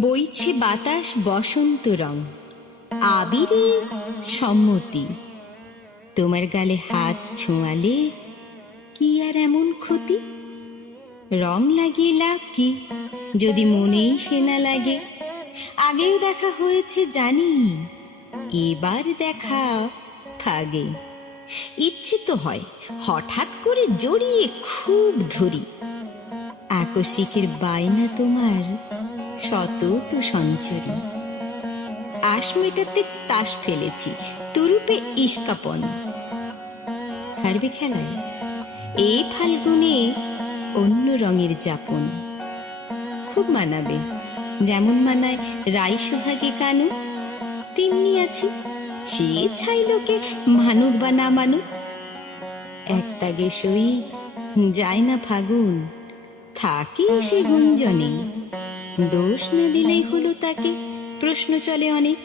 বইছে বাতাস বসন্ত রং। আবিরে সম্মতি। তোমার গালে হাত ছোঁয়ালে কি আর এমন ক্ষতি? রং লাগিয়ে লাভ কি? যদি মনেই সে না লাগে, আগেও দেখা হয়েছে জানি, এবার দেখা থাগে ইচ্ছে তো হয়, হঠাৎ করে জড়িয়ে খুব ধরি। আকস্মিকের বায়না তোমার শত তো সঞ্চরী। আশ মেটাতে তাস ফেলেছি, তুরুপে ইস্কাপন। হারবে খেলায় এই ফাল্গুনে অন্য রঙের যাপন। খুব মানাবে, যেমন মানায় রাই সোহাগে কানু। তেমনি আছে সে ছাই লোকে মানুক বা না মানুক এক তাগে সই যায় না ফাগুন, থাকে সে গুঞ্জনে। দোষ না দিলেই হলো তাকে প্রশ্ন চলে অনেক।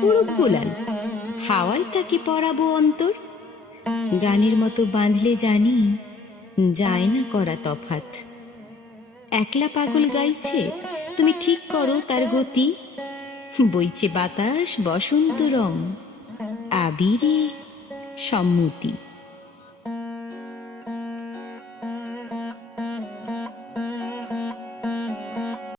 পুরো গোলাল হাওয়ায় তাকে পড়াবো অন্তর। গানের মতো বাঁধলে জানি যায় না করা তফাত। একলা পাগল গাইছে, তুমি ঠিক করো তার গতি। বইছে বাতাস বসন্ত রং, আবিরে সম্মতি।